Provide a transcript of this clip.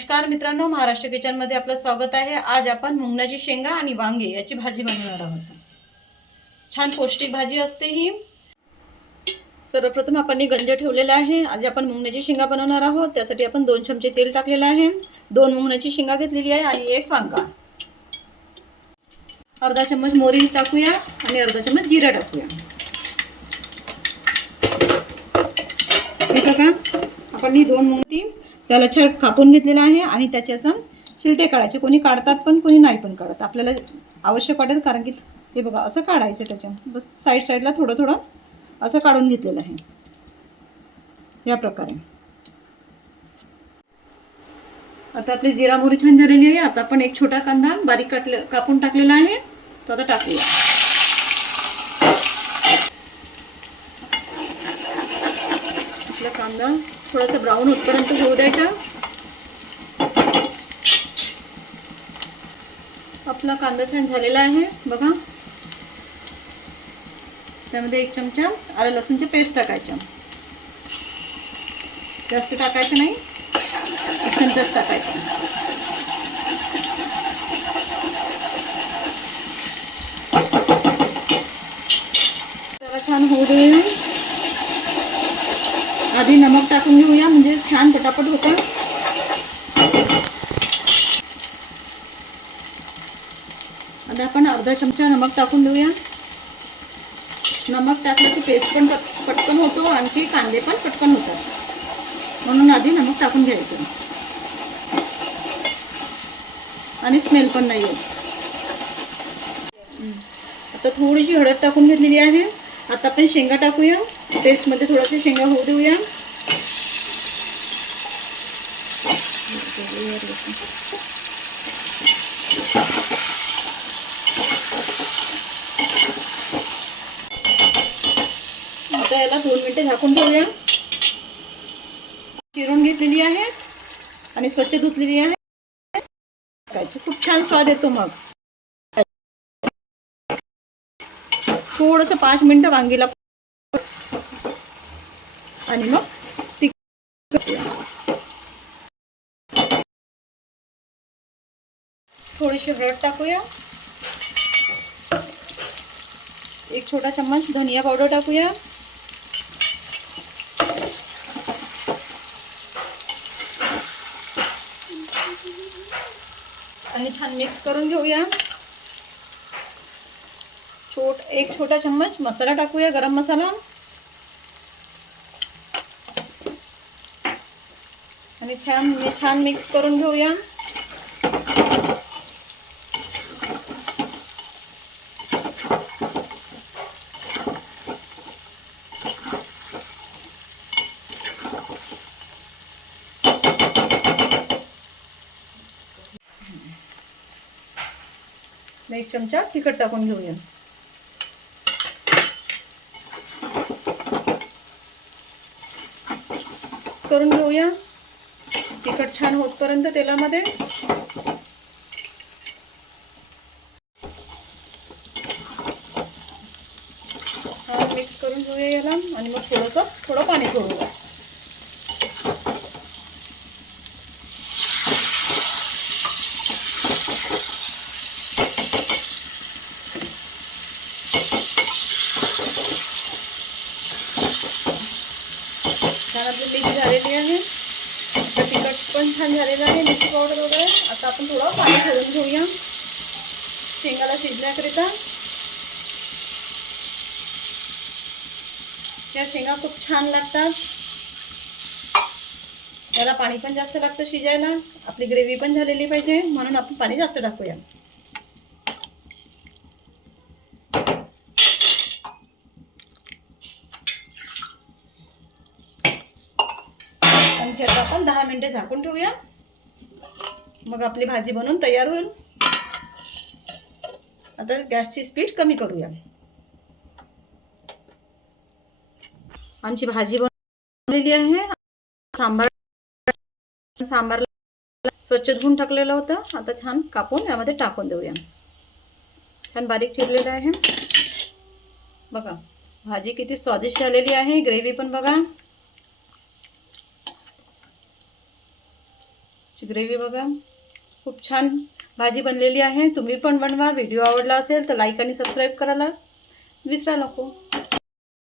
नमस्कार मित्रांनो, महाराष्ट्र किचन मध्ये आपलं स्वागत आहे। आज आपण मुंगण्याची शेंगा आणि वांगे याची भाजी बनवणार आहोत। छान पौष्टिक भाजी असते ही। सर्वप्रथम आपण गंज ठेवलेला आहे। आज आपण मुंगण्याची शेंगा बनवणार आहोत। त्यासाठी आपण 2 चमचे तेल टाकलेले आहे, 2 मुंगण्याची शेंगा घेतलेली आहे आणि 1 वांगा। अर्धा चम्मच मोहरी टाकूया आणि अर्धा चम्मच जिरा टाकूया। ठीक आहे का? आपण ही 2 मुंगती त्याला छान कापून घेतलेला आहे आणि त्याचे असं शिलटे काढायचे। कोणी काढतात पण कोणी नाही पण काढत, आपल्याला आवश्यक वाटेल, कारण की हे बघा असं काढायचं। त्याच्या बस साईडला थोडं थोडं असं काढून घेतलेलं आहे या प्रकारे। आता आपली जिरा मोहरी छान झालेली आहे। आता आपण एक छोटा कांदा बारीक कापून टाकलेला आहे, तो आता टाकूया। आपला कांदा थोडासा ब्राऊन होतपर्यंत होऊ द्यायचा। आपला कांदा छान झालेला आहे बघा। त्यामध्ये 1 चमचा आलं लसूणची पेस्ट टाकायची। जास्त टाकायचं नाही, 1 चमचाच टाकायचं। त्याला छान होऊ देऊया। आधी नमक टाकून घेऊया, म्हणजे छान पटापट होतं। आता आपण अर्धा चमचा नमक टाकून देऊया। नमक टाकलं की पेस्ट पण पटकन होतो, आणखी कांदे पण पटकन होतात, म्हणून आधी नमक टाकून घ्यायचं आणि स्मेल पण नाही येत। आता थोडीशी हळद टाकून घेतलेली आहे। आता आपण शेंगा टाकूया। पेस्ट मध्ये थोडासा शेंगा होऊ देऊया। आता याला 2 मिनिटे झाकून ठेवूया। चिरून घेतलेली आहे आणि स्वच्छ धुतलेली आहे। खूप छान स्वाद येतो। मग थोडंसं 5 मिनिटं वांगीला आणि मग थोडीशी हळद टाकूया। 1 छोटा चम्मच धनिया पावडर टाकूया। आणि छान मिक्स करून घेऊया। 1 छोटा चम्मच मसाला टाकूया, गरम मसाला, आणि छान मिक्स करून घेऊया। एक चमचा तिखट टाकून घेऊया। करून घेऊया तिखट छान होतपर्यंत तेलामध्ये। मिक्स करून घेऊया याला आणि मग थोडं पाणी सोडूया। छान आपली मिक्स झालेली आहे। तिखट पण छान झालेलं आहे, मिरची पावडर वगैरे। आता आपण थोडं पाणी घालून घेऊया शेंगाला शिजण्याकरिता। या शेंगा खूप छान लागतात। त्याला पाणी पण जास्त लागतं शिजायला। आपली ग्रेव्ही पण झालेली पाहिजे, म्हणून आपण पाणी जास्त टाकूया। आणि आता आपण 10 मिनिटे झाकून ठेवूया, मग आपली भाजी बनवून तयार होईल। आता गॅसची स्पीड कमी करूया। आमची भाजी बनवलेली आहे। सांबार स्वच्छ धुवून टाकलेलं होतं। आता छान कापून यामध्ये टाकून देऊया। छान बारीक चिरलेलं आहे बघा। भाजी किती स्वादिष्ट झालेली आहे। ग्रेव्ही पण बघा ग्रेव्ही बघा, खूप छान भाजी बनलेली आहे. तुम्ही पण बनवा. व्हिडिओ आवडला असेल तर लाईक आणि सबस्क्राईब करायला विसरा नको.